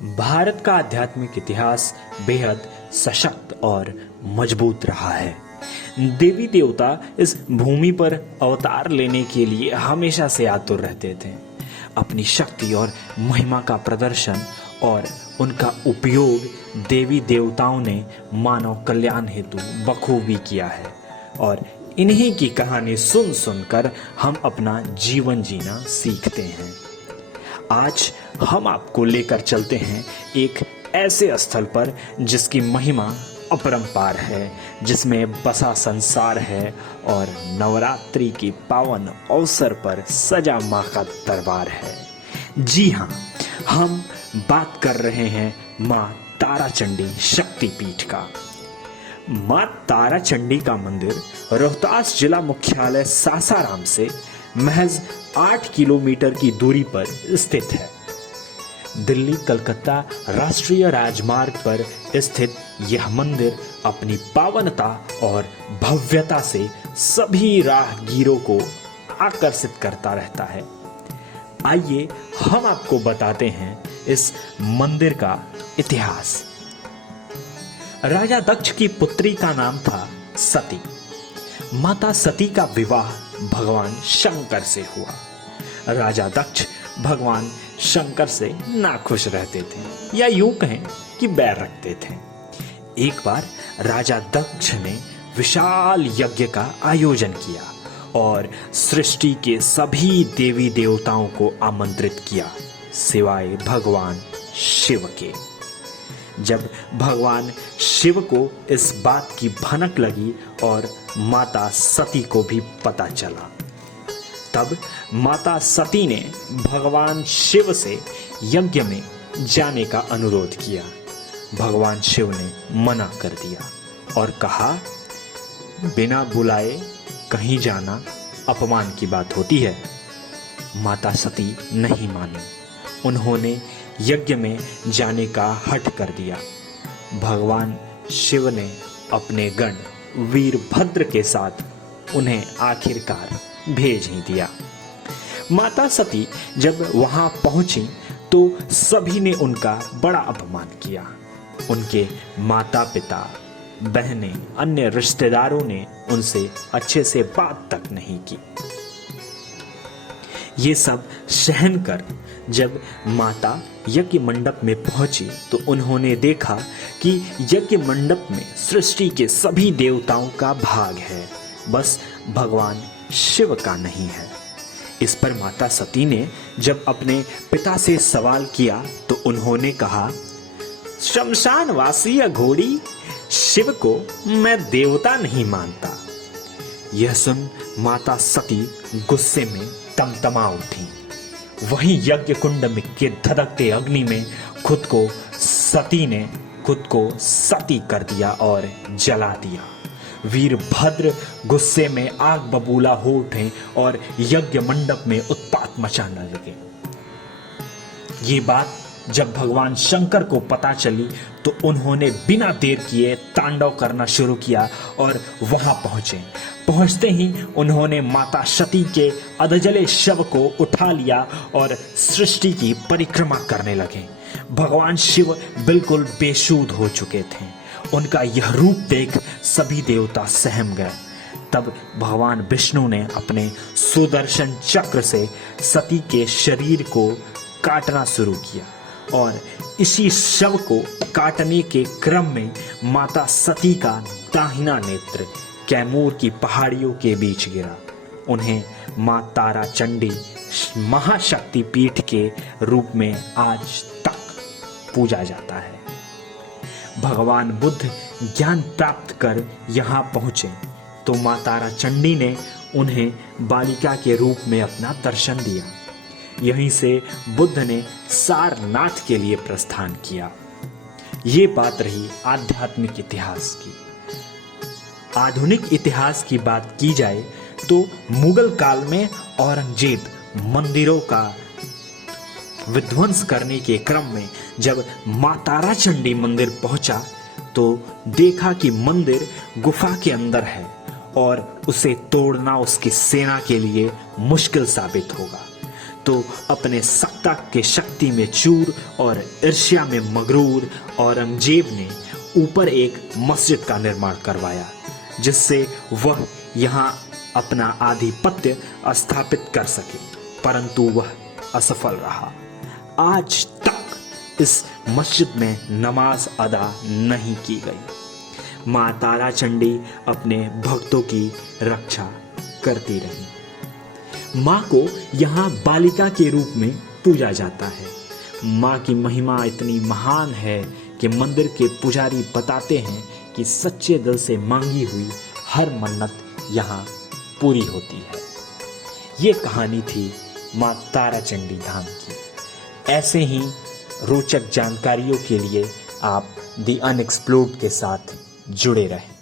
भारत का आध्यात्मिक इतिहास बेहद सशक्त और मजबूत रहा है। देवी देवता इस भूमि पर अवतार लेने के लिए हमेशा से आतुर रहते थे। अपनी शक्ति और महिमा का प्रदर्शन और उनका उपयोग देवी देवताओं ने मानव कल्याण हेतु बखूबी किया है और इन्हीं की कहानी सुन सुनकर हम अपना जीवन जीना सीखते हैं। आज हम आपको लेकर चलते हैं एक ऐसे स्थल पर जिसकी महिमा अपरंपार है, जिसमें बसा संसार है और नवरात्रि की पावन अवसर पर सजा मां का दरबार है। जी हाँ, हम बात कर रहे हैं मां ताराचंडी शक्तिपीठ का। मां ताराचंडी का मंदिर रोहतास जिला मुख्यालय सासाराम से महज 8 किलोमीटर की दूरी पर स्थित है। दिल्ली कलकत्ता राष्ट्रीय राजमार्ग पर स्थित यह मंदिर अपनी पावनता और भव्यता से सभी राहगीरों को आकर्षित करता रहता है। आइए हम आपको बताते हैं इस मंदिर का इतिहास। राजा दक्ष की पुत्री का नाम था सती। माता सती का विवाह भगवान शंकर से हुआ। राजा दक्ष भगवान शंकर से नाखुश रहते थे, या यूं कहें कि बैर रखते थे। एक बार राजा दक्ष ने विशाल यज्ञ का आयोजन किया और सृष्टि के सभी देवी देवताओं को आमंत्रित किया सिवाय भगवान शिव के। जब भगवान शिव को इस बात की भनक लगी और माता सती को भी पता चला, तब माता सती ने भगवान शिव से यज्ञ में जाने का अनुरोध किया। भगवान शिव ने मना कर दिया और कहा, बिना बुलाए कहीं जाना अपमान की बात होती है। माता सती नहीं मानी। उन्होंने यज्ञ में जाने का हठ कर दिया। भगवान शिव ने अपने गण वीरभद्र के साथ उन्हें आखिरकार भेज ही दिया। माता सती जब वहां पहुंची तो सभी ने उनका बड़ा अपमान किया। उनके माता पिता, बहनें, अन्य रिश्तेदारों ने उनसे अच्छे से बात तक नहीं की। ये सब सहन कर जब माता यज्ञ मंडप में पहुंची तो उन्होंने देखा कि यज्ञ मंडप में सृष्टि के सभी देवताओं का भाग है, बस भगवान शिव का नहीं है। इस पर माता सती ने जब अपने पिता से सवाल किया तो उन्होंने कहा, शमशान वासी अघोरी, शिव को मैं देवता नहीं मानता। यह सुन माता सती गुस्से में तमतमा उठी। वहीं यज्ञ कुंड में के धधकते अग्नि में खुद को सती कर दिया और जला दिया। वीरभद्र गुस्से में आग बबूला हो उठे और यज्ञ मंडप में उत्पात मचाने लगे। ये बात जब भगवान शंकर को पता चली तो उन्होंने बिना देर किए तांडव करना शुरू किया और वहां पहुंचे। पहुंचते ही उन्होंने माता सती के अधजले शव को उठा लिया और सृष्टि की परिक्रमा करने लगे। भगवान शिव बिल्कुल बेसुध हो चुके थे। उनका यह रूप देख सभी देवता सहम गए। तब भगवान विष्णु ने अपने सुदर्शन चक्र से सती के शरीर को काटना शुरू किया और इसी शव को काटने के क्रम में माता सती का दाहिना नेत्र कैमूर की पहाड़ियों के बीच गिरा। उन्हें मां ताराचंडी महाशक्ति पीठ के रूप में आज तक पूजा जाता है। भगवान बुद्ध ज्ञान प्राप्त कर यहाँ पहुंचे तो मां ताराचंडी ने उन्हें बालिका के रूप में अपना दर्शन दिया। यहीं से बुद्ध ने सारनाथ के लिए प्रस्थान किया। ये बात रही आध्यात्मिक इतिहास की। आधुनिक इतिहास की बात की जाए तो मुगल काल में औरंगजेब मंदिरों का विध्वंस करने के क्रम में जब मां ताराचंडी मंदिर पहुंचा तो देखा कि मंदिर गुफा के अंदर है और उसे तोड़ना उसकी सेना के लिए मुश्किल साबित होगा। तो अपने सत्ता के शक्ति में चूर और ईर्ष्या में मगरूर औरंगजेब ने ऊपर एक मस्जिद का निर्माण करवाया, जिससे वह यहाँ अपना आधिपत्य स्थापित कर सके, परंतु वह असफल रहा। आज तक इस मस्जिद में नमाज अदा नहीं की गई। माँ तारा चंडी अपने भक्तों की रक्षा करती रही। माँ को यहाँ बालिका के रूप में पूजा जाता है। माँ की महिमा इतनी महान है कि मंदिर के पुजारी बताते हैं कि सच्चे दिल से मांगी हुई हर मन्नत यहाँ पूरी होती है। ये कहानी थी माँ तारा चंडी धाम की। ऐसे ही रोचक जानकारियों के लिए आप दी अनएक्सप्लोर्ड के साथ जुड़े रहें।